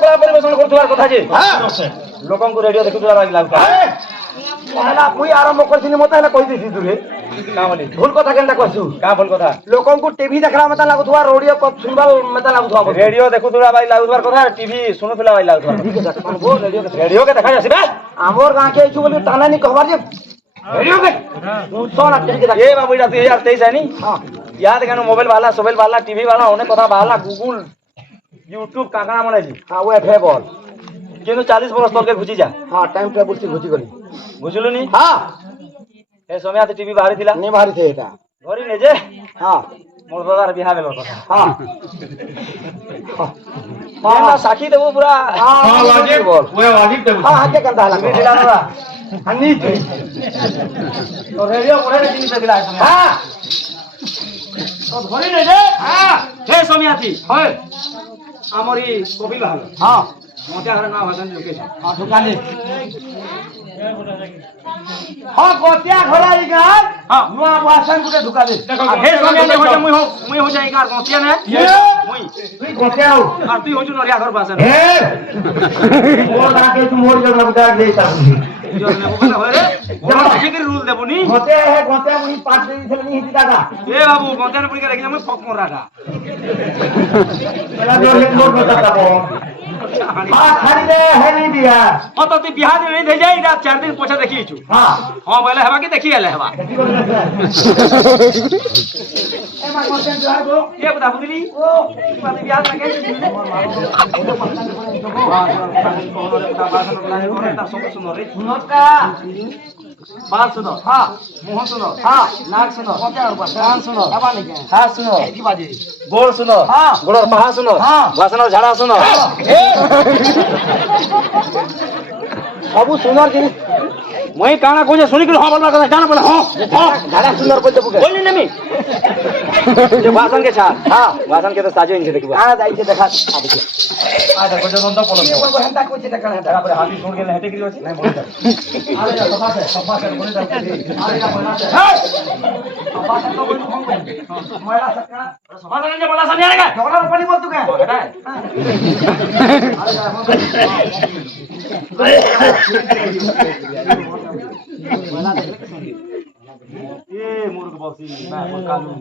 কলা পরিবেশন করছবার কথা যে লোকଙ୍କୁ রেডিও দেখুছবার লাগতা পহলা মুই আরম্ভ করছিনি মতে হেলা কই দিছি তুই কা বলি ভুল কথা কেনটা কইছু কা ভুল কথা লোকଙ୍କୁ টিভি দেখলা মতে লাগুথুয়া রেডিও কত শুনবার মতে লাগুথুয়া রেডিও দেখুছুরা ভাই লাগুছবার কথা টিভি শুনুছলা ভাই লাগুছবার রেডিও কে দেখা যাচ্ছে বে আমর গাঁ কে আইছু বলি টানানি কহবার যে রেডিও দেখ শুন আর টিভি দেখ ए बाबू এটা 2023 है नी हां याद केनो मोबाइल वाला टीवी वाला ओने কথা বালা গুগল यूट्यूब काकना मने जी हां वो फे बोल केनो 40 बरस तक घुची जा हां टाइम टेबल से घुची गली बुझलु नी हां ए समय आते टीवी बाहरी थिला नी बाहरी थे एटा घरी ने जे हां मोर दादार बिहा गेलो কথা हां हां साखी देबो पूरा हां वाजिब बोल वो वाजिब देबो हां हां के कंदा हला दिला ना हनी थे तो रेडियो ओरे जिनिस दिला हां तो घरी ने जे हां हे समय आती होय हमरी कपिल हाल हां मोटा हर ना भजन लोकेशन हां दुकाने हां गोतिया घराई गाय हां नुआ वासन गुटे दुकाने हे समय ने हो मुई हो जाई कार गोतिया ने मुई तुई गोतिया हो और तू हो जु नरिया घर बासन हे मोर दाके तू मोर जगह बुदा देता जो ने बोला होय रे ओरा फिकर रूल देबुनी गोते है गोते मुई 5 दिन से नहीं हिती दादा ए बाबू गोतिया ने पुरी के रखिया मुई फक मोर राडा चला जोर ले मोर बताता बो हां खाली दे है नहीं दिया ओ तो तू बिहार में नहीं दे जाई रात 4 दिन पोछा देखी छु हां हां बोले हवा के देखी आले हवा ए मा गोते जागो ये बता बुदली ओ बात बिहार में कैसे सुनो रे सुनो का बात सुनो हां मुंह सुनो हां नाक सुनो कान सुनो अब नहीं के हाथ सुनो की बाजे गोड़ सुनो हाँ। गोड़ और पहा सुनो हाँ। वासना और झाड़ा सुनो सब सुनर जिनिस वही काना कोजे सुनी कि हां बोलना जाना बोले हां हां झाड़ा सुनर को देबो बोलनी नमी जो वासन के छा हां वासन के तो साजे इनसे देखबा आ जाई छे देखा आ देखिए आ देखो जो दंता बोलो ये को हंता को छे देखा है बराबर हाथी छोड़ के हटे करियो छी नहीं बोल आ जा सफा से बोले जा आ जा बोला से सफा से तो बोल हम मोला सकना सफा से बोला सा नहीं आएगा झगड़ा पानी बोल तू के हटा ये मूर्ख बसी मैं कालू